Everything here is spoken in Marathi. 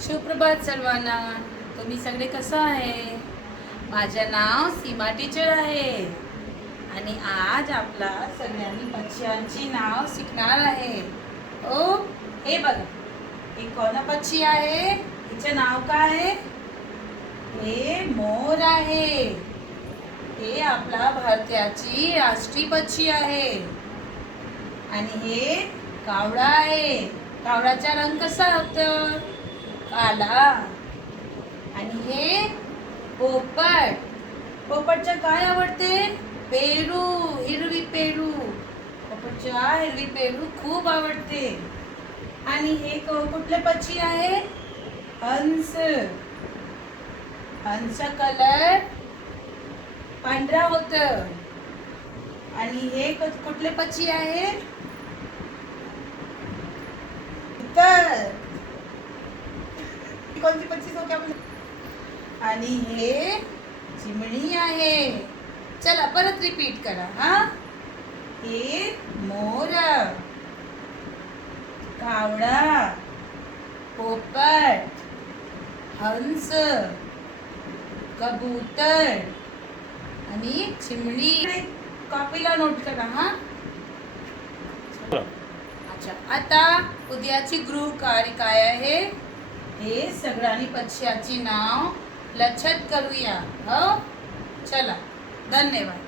सुप्रभात सर्वांना. तुम्ही सगळे कसं आहे? माझे नाव सीमा टीचर आहे आणि आज आपला सगळ्यांनी पक्ष्यांची नाव शिकणार आहे. ओ हे बघा, हे कोण पक्षी आहे? हिचे नाव काय आहे? हे मोर आहे. हे आपला भारताची राष्ट्रीय पक्षी आहे. आणि हे कावळा आहे. कावळाचा रंग कसा होता? काला. आणि हे पोपट. पोपटच्या काय आवडते? पेरू, हिरवी पेरू. पोपटच्या हिरवी पेरू खूप आवडते. आणि हे कुठले पक्षी आहे? हंस. हंस कलर पांढरा होत. आणि हे कुठले पक्षी आहे? तर कोणती पक्षी तो क्या? आणि हे चिमणी आहे. चला परत रिपीट करा. हे मोर, कावळा, पोपट, हंस, कबूतर आणि चिमणी. कॉपीला नोट करा. अच्छा, आता उद्याची गृह कार्य काय आहे? हे सगळ्यांनी पक्ष्याची नाव लक्षात करूया. हो, चला, धन्यवाद.